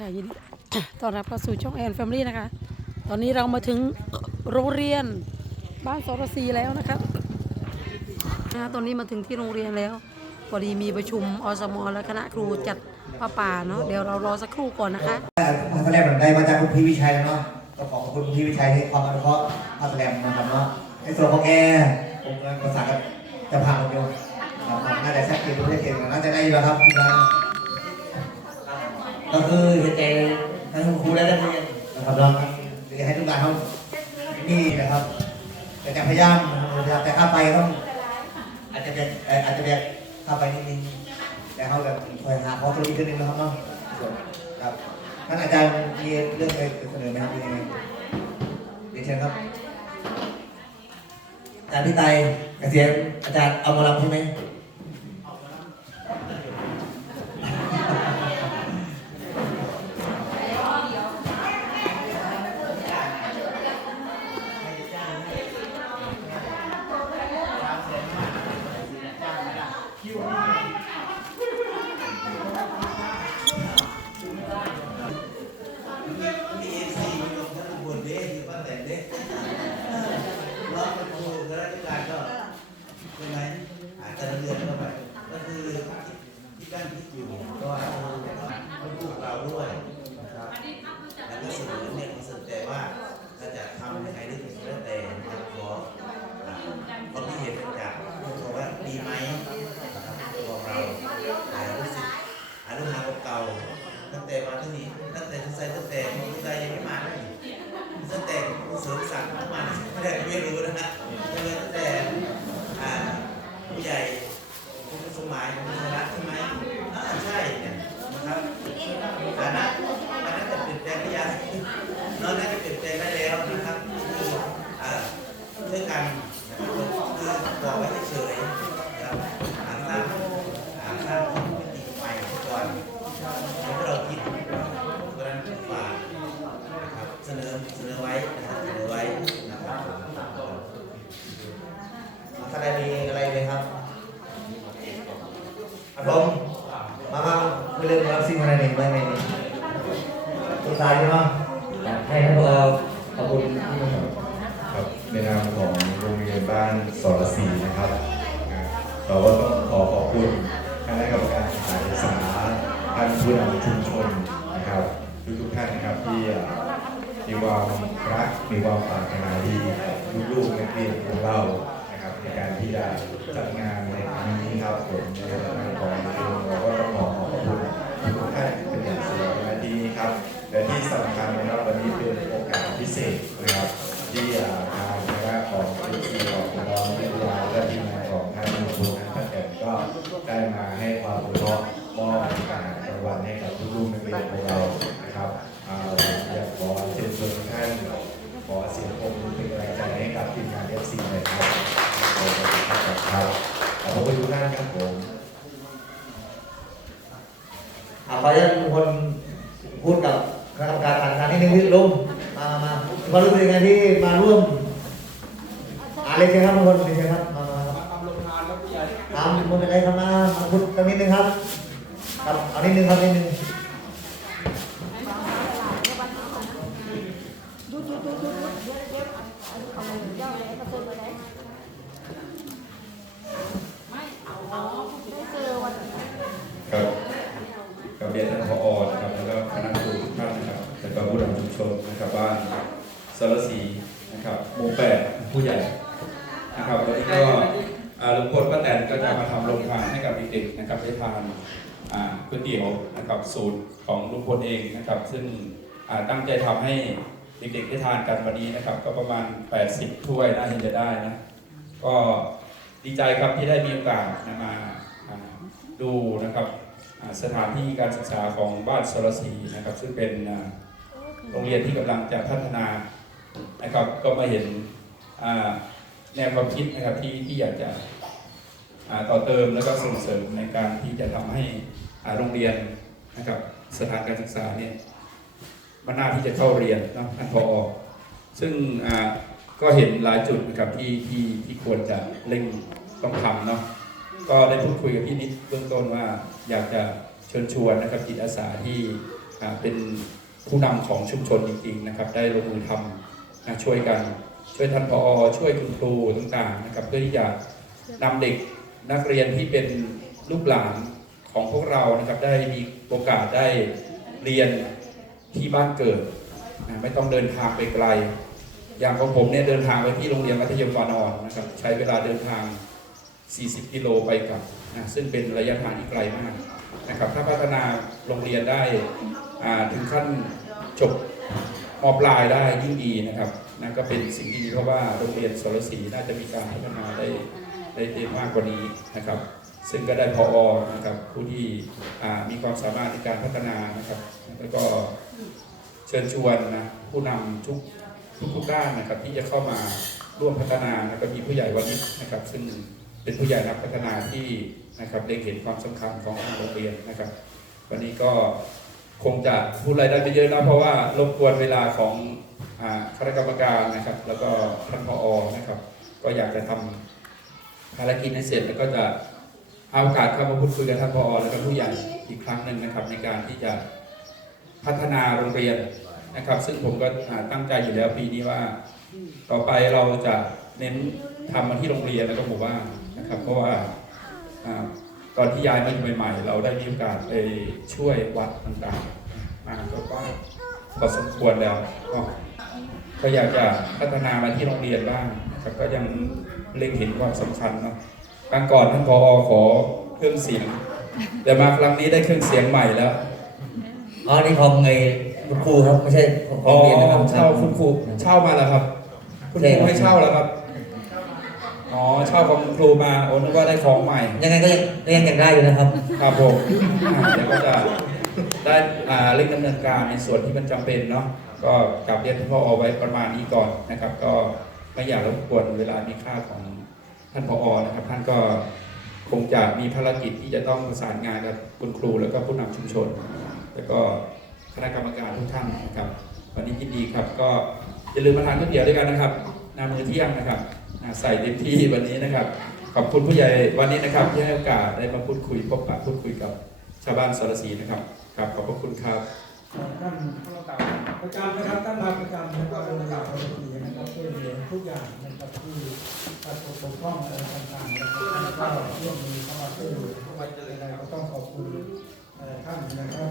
ค่ะยินดีต้อนรับเข้าสู่ช่องแอนแฟมิลี่นะคะ ตอนนี้เรามาถึงโรงเรียนบ้านสรศรีแล้วนะครับนะคะตอนนี้มาถึงที่โรงเรียนแล้วพอดีมีประชุมอสมและคณะครูจัดป้าป่าเนาะเดี๋ยวเรารอสักครู่ก่อนนะคะภาษาแรมได้มาจากคุณพี่วิชัยแล้วเนาะก็ขอบคุณคุณพี่วิชัยให้ความอนุเคราะห์ภาษาแรมนะครับเนาะในส่วนของแอร์ผมกำลังประสานกับจะพาคนเดียน่าจะแซ่บเกินรู้เก่งน่าจะได้อยู่แล้วครับคิดว่า ก็คือเห็นใจทั้งคุณครูและนักเรียนนะครับเราจะให้ทุกการเขานี่นะครับแต่จะพยายามแต่ค่าไปต้องอาจจะแบบเอ่ออาจจะแบบค่าไปนิดนึงแต่เขาแบบคอยหาข้อสรุปอีกทีนึงนะครับเนาะครับท่านอาจารย์มีเรื่องอะไรเสนอไหมครับเป็นยังไงเรียนเชิญครับอาจารย์พี่ไตเกษียณอาจารย์เอามาลำใช่ไหม มีเอฟซีมีลงท่านอุบลเด้ที่บ้านแต่เด้ร้องเป็นครูข้าราชการก็ใช่ไหมอาจจะเรียนเข้าไปก็คือที่บ้านที่อยู่ก็มันพูดเราด้วยนะครับแล้วก็เสนอเนี่ยเสนอแต่ว่าถ้าจะทำยังไงได้ถึงแล้วแต่จะขออ่าความคิดเห็นจากผู้ชมว่าดีไหมนะครับตัวเราแต่รู้สึกอนุหารเก่าๆตั้งแต่มาที่นี่ตั้งแต่ทุกไซตั้งแต่ทุกไซยังไม่มาเลยตั้งแต่เสริมศักดิ์เข้ามาไม่ได้ไม่รู้นะฮะตั้งแต่อ่าผู้ใหญ่คุณสมหมาย คุณชนะใช่ไหมอ่าใช่เนี่ยนะครับฐานะฐานะจะเปลี่ยนแปลงไปยังน้องน่าจะเปลี่ยนแปลงได้แล้วนะครับคืออ่าช่วยกันนะครับคือบอกไว้เฉยๆนะครับหาสร้างหาสร้างความเป็นจริงใหม่ก่อน ให้เราคิดเพราะฉะนั้นฝากนะครับเสนอเสนอไว้นะครับเสนอไว้นะครับท่านใดมีอะไรไหมครับอารมณ์มามาคุยเรื่องรับสิ่งอะไรหนึ่งไว้ไหมนี่ตัวตายใช่ไหมให้ท่านเราขอบคุณที่มา ครับในนามของโรงเรียนบ้านสรศรีนะครับอ่าเราก็ต้องขอขอบคุณคณะกรรมการการศึกษาท่าน ผู้นำชุมชนนะครับทุกทุกท่านนะครับที่มีความรักมีความปรารถนาดีลูกๆนักเรียนของเรานะครับในการที่จะจัดงานในครั้งนี้ครับผมในนามของโรงเรียนเราก็ต้องขอขอบคุณทุกท่านเป็นอย่างสูงในที่นี้ครับและที่สำคัญนะครับวันนี้เป็นโอกาสพิเศษนะครับที่ทางคณะของทีซีของเราวิทยาและทีมงานของท่านครูท่านท่านแก่นก็ได้มาให้ความรู้มอบอาหาร กลางวันให้กับลูกๆนักเรียนของเรานะครับอ่าอยากขอเชิญชวนทุกท่านขอเสียงปรบมือเป็นกำลังใจให้กับทีมงานเอฟซีเลยครับขอบคุณครับขอบคุณทุกท่านครับผมอ่าขออนุญาตทุกคนพูดกับคณะกรรมการการงานนิดนึงพี่ลุงมามามาความรู้สึกยังไงที่มาร่วมอ่าเรียนเชิญครับทุกคนเรียนเชิญครับมามาครับทำโรงทานแล้วผู้ใหญ่ตามคนเป็นไรครับมามาพูดกันนิดนึงครับ ครับเอานิดนึงครับนิดนึง ครับกับเรียนท่านผอนะครับแล้วก็คณะครูทุกท่านนะครับแล้วก็ผู้นำชุมชนนะครับบ้านสารสีนะครับหมู่แปดผู้ใหญ่นะครับวันนี้ก็อ่าลุงพลป้าแตนก็จะมาทำโรงทานให้กับเด็กๆนะครับได้ทานอ่า ก๋วยเตี๋ยวนะครับสูตรของลุงพลเองนะครับ ซึ่งตั้งใจทำให้เด็กๆได้ทานกันวันนี้นะครับ ก็ประมาณ 80 ถ้วยน่าจะได้นะก็ดีใจครับที่ได้มีโอกาสมาดูนะครับสถานที่การศึกษาของบ้านสรศรีนะครับ ซึ่งเป็นโรงเรียนที่กำลังจะพัฒนานะครับ ก็มาเห็นแนวความคิดนะครับที่ที่อยากจะต่อเติมแล้วก็ส่งเสริมในการที่จะทำให้ โรงเรียนนะครับสถานการศึกษาเนี่ยมันน่าที่จะเข้าเรียนนะท่านพอซึ่งก็เห็นหลายจุดนะครับที่ที่ที่ควรจะเร่งต้องทำเนาะก็ได้พูดคุยกับพี่นิดเบื้องต้นว่าอยากจะเชิญชวนนะครับจิตอาสาที่เป็นผู้นำของชุมชนจริงๆนะครับ ได้ลงมือทำนะช่วยกันช่วยท่านพอช่วยคุณครูต่างๆนะครับเพื่อที่จะนำเด็กนักเรียนที่เป็นลูกหลาน ของพวกเรานะครับได้มีโอกาสได้เรียนที่บ้านเกิดนะไม่ต้องเดินทางไปไกล อย่างของผมเนี่ยเดินทางไปที่โรงเรียนมัธยมวานอนนะครับใช้เวลาเดินทาง 40 กิโลไปกลับนะซึ่งเป็นระยะทางที่ไกลมากนะครับถ้าพัฒนาโรงเรียนได้ถึงขั้นจบมปลายได้ยิ่งดีนะครับนั่นก็เป็นสิ่งที่ดีเพราะว่าโรงเรียนสรศรีน่าจะมีการพัฒนาได้ได้ได้มากกว่านี้นะครับ ซึ่งก็ได้พออนะครับผู้ที่มีความสามารถในการพัฒนานะครับ แล้วก็เชิญชวนนะผู้นำทุกทุกๆด้านนะครับ ที่จะเข้ามาร่วมพัฒนาแล้วก็มีผู้ใหญ่วันนี้นะครับ ซึ่งเป็นผู้ใหญ่นักพัฒนาที่นะครับเล็งเห็นความสำคัญของทางโรงเรียนนะครับ วันนี้ก็คงจะพูดอะไรได้ไม่เยอะนะเพราะว่ารบกวนเวลาของอ่าคณะกรรมการนะครับ แล้วก็ท่านผออนะครับ ก็อยากจะทำภารกิจให้เสร็จแล้วก็จะ เอาโอกาสเข้ามาพูดคุยกับท่านผอแล้วก็ผู้ใหญ่อีกครั้งหนึ่งนะครับ ในการที่จะพัฒนาโรงเรียนนะครับ ซึ่งผมก็ตั้งใจอยู่แล้วปีนี้ว่า ต่อไปเราจะเน้นทำมาที่โรงเรียนแล้วก็หมู่บ้านนะครับ เพราะว่าตอนที่ย้ายมาอยู่ใหม่ๆ เราได้มีโอกาสไปช่วยวัดต่างๆมาก็ก็พอสมควรแล้วก็ก็อยากจะพัฒนามาที่โรงเรียนบ้างนะครับก็ยังเล็งเห็นความสำคัญเนาะ ครั้งก่อนท่านพอขอเครื่องเสียง แต่มาครั้งนี้ได้เครื่องเสียงใหม่แล้วอ๋อนี่ของไงคุณครูครับไม่ใช่ของอ๋อโรงเรียนนะครับเช่าคุณครูเช่ามาแล้วครับ คุณครูให้เช่าแล้วครับอ๋อเช่าของคุณครูมาโอ้นึกว่าได้ของใหม่ ยังไงก็ยังยังยังได้อยู่นะครับ ครับผมอ่าเดี๋ยวก็จะได้อ่าเร่งดำเนินการในส่วนที่มันจำเป็นเนาะก็กลับเรียนท่านพ่อเอาไว้ประมาณนี้ก่อนนะครับ ก็ไม่อยากรบกวนเวลามีค่าของ ท่านพอนะครับ ท่านก็คงจะมีภารกิจที่จะต้องประสานงานกับคุณครู แล้วก็ผู้นำชุมชน แล้วก็คณะกรรมการทุกท่านนะครับ วันนี้ยินดีครับ ก็อย่าลืมมาทานก๋วยเตี๋ยวด้วยกันนะครับนามือเที่ยงนะครับใส่เต็มที่วันนี้นะครับ ขอบคุณผู้ใหญ่วันนี้นะครับที่ให้โอกาสได้มาพูดคุยพบปะพูดคุยกับชาวบ้านสารสีนะครับครับขอบพระคุณครับ ท่านประจำนะครับท่านมาประจำนะครับโรงเรียนปกตินะครับช่วยเหลือทุกอย่างนะครับที่การปกป้องอะไรต่างๆนะครับก็ร่วมมือเข้ามาช่วยเหลืออะไรก็ต้องขอบคุณท่านนะครับ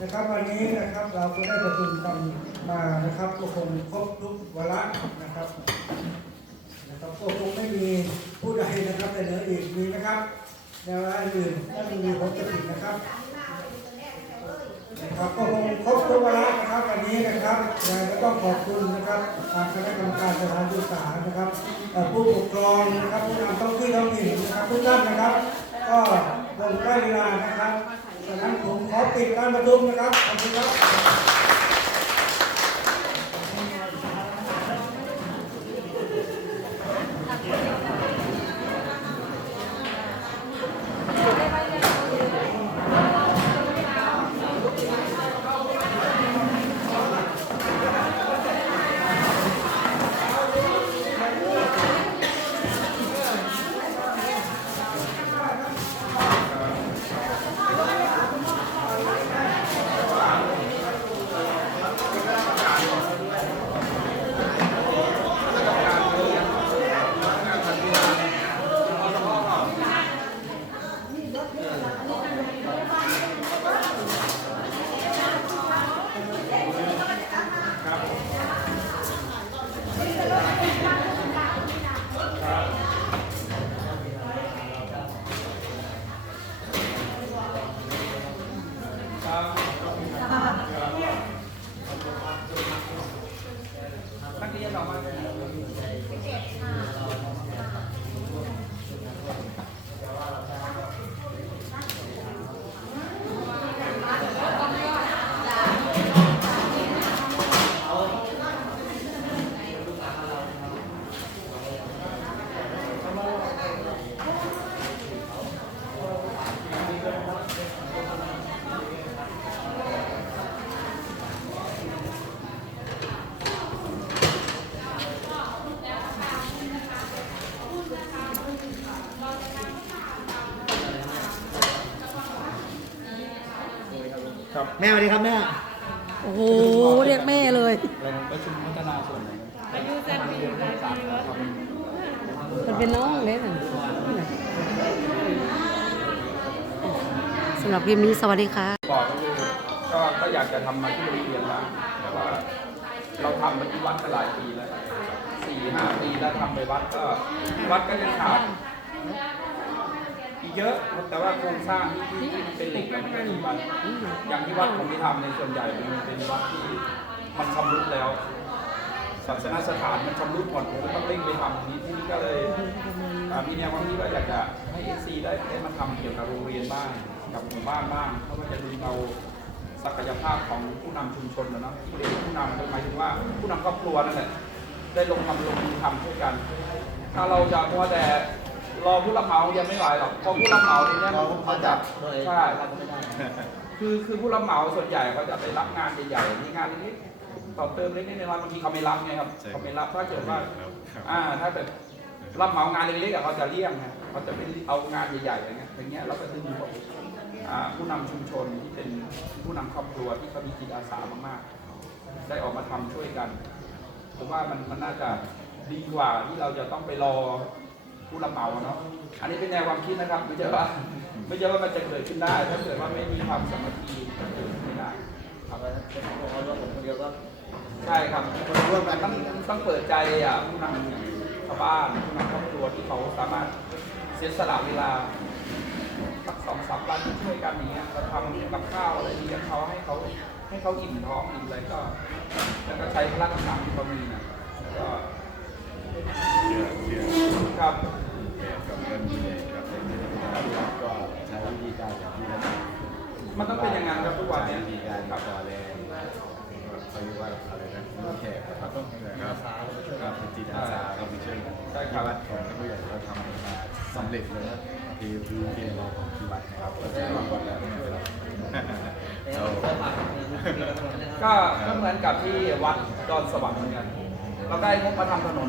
นะครับวันนี้นะครับเราก็ได้ประชุมกันมานะครับก็คงครบทุกวาระนะครับนะครับก็คงไม่มีผู้ใดนะครับแต่เหลืออีกมีนะครับในวารอื่นถ้าม่มีผมจะปิดนะครับ นะครับก็คงครบทุกวาระนะครับวันนี้นะครับยังก็ต้องขอบคุณนะครับทางคณะกรรมการสถานศึกษานะครับผู้ปกครองนะครับผู้นำท้องที่ท้องถิ่นนะครับทุกท่านนะครับ ก็คงได้เวลานะครับดังนั้นผมขอปิดการประชุมนะครับขอบคุณครับ แม่สวัสดีครับแม่ โอ้โห เรียกแม่เลยประชุมพัฒนาส่วนไหนมันเป็นน้องเล็กสำหรับคลิปนี้สวัสดีค่ะ บอกก็คือก็ก็อยากจะทำมาที่โรงเรียนนะแต่ว่าเราทำมาที่วัดก็หลายปีแล้วสี่ห้าปีแล้วทำไปวัดก็วัดก็ยังขาดอีก เยอะแต่ว่าโครงสร้างที่ที่มันเป็นเหล็กแล้วมันก็ดีไปอย่างที่วัดผมที่ทำในส่วนใหญ่มันเป็นวัดที่มันชำรุดแล้วศาสนสถานมันชำรุดหมดผมก็ต้องเร่งไปทำนี้ที่นี่ก็เลยมีแนวความคิดว่าอยากจะให้เอซีได้ได้มาทำเกี่ยวกับโรงเรียนบ้างกับหมู่บ้านบ้างเพราะว่าจะดึงเอาศักยภาพของผู้นำชุมชนนะเนาะที่เรียนผู้นำหมายถึงว่าผู้นำครอบครัวนั่นแหละได้ลงทำลงมือทำช่วยกัน ถ้าเราจะมัวแต่ รอผู้รับเหมายังไม่ไหวหรอกเพราะผู้รับเหมาเนี่ยเขาจะใช่คือคือผู้รับเหมาส่วนใหญ่เขาจะไปรับงานใหญ่ๆนี่งานเล็กๆต่อเติมเล็กๆน้อยๆบางทีเขาไม่รับไงครับเขาไม่รับถ้าเกิดว่า อ่าถ้าแบบรับเหมางานเล็กๆอะเขาจะเลี่ยงไงเขาจะไม่เอางานใหญ่ๆอย่างเงี้ยอย่างเงี้ยเราก็ดึงอ่าผู้นำชุมชนที่เป็นผู้นำครอบครัวที่เขามีจิตอาสามากๆ ได้ออกมาทำช่วยกันผมว่ามันมันน่าจะดีกว่าที่เราจะต้องไปรอ ผู้รับเหมาเนาะอันนี้เป็นแนวความคิดนะครับไม่ใช่ว่าไม่ใช่ว่ามันจะเกิดขึ้นได้ ถ้าเกิดว่าไม่มีความสามัคคีก็เกิดขึ้นไม่ได้ใช่ครับต้องต้องเปิดใจอะผู้นำชาวบ้านผู้นำครอบครัวที่เขาสามารถเสียสละเวลาสักสองสามวันช่วยกันอย่างเงี้ยเราทำกับข้าวอะไรเลี้ยงเขาให้เขาให้เขาอิ่มท้องอิ่มอะไรก็ แล้วก็ใช้พลังกำลังที่เขามีนะแล้วก็ เชื่อเชื่อครับแม่กับเพื่อนผู้ใหญ่ครับก็ใช้วิธีการอย่างที่ท่านมันต้องเป็นอย่างนั้นครับทุกวันเนี้ยใช้วิธีการกับต่อแรงเขาเรียกว่าอะไรนะลูกแขกนะครับต้องครับครับเป็นจิตอาสาครับไปช่วยกันใช่ครับ ที่วัดของท่านผู้ใหญ่เราทำมาสำเร็จเลยนะที่พื้นที่เราของที่วัดนะครับก็จะมาวัดแล้วช่วยเราเราก็ก็เหมือนกับที่วัดดอนสว่างเหมือนกัน เราได้งบมาทำถนน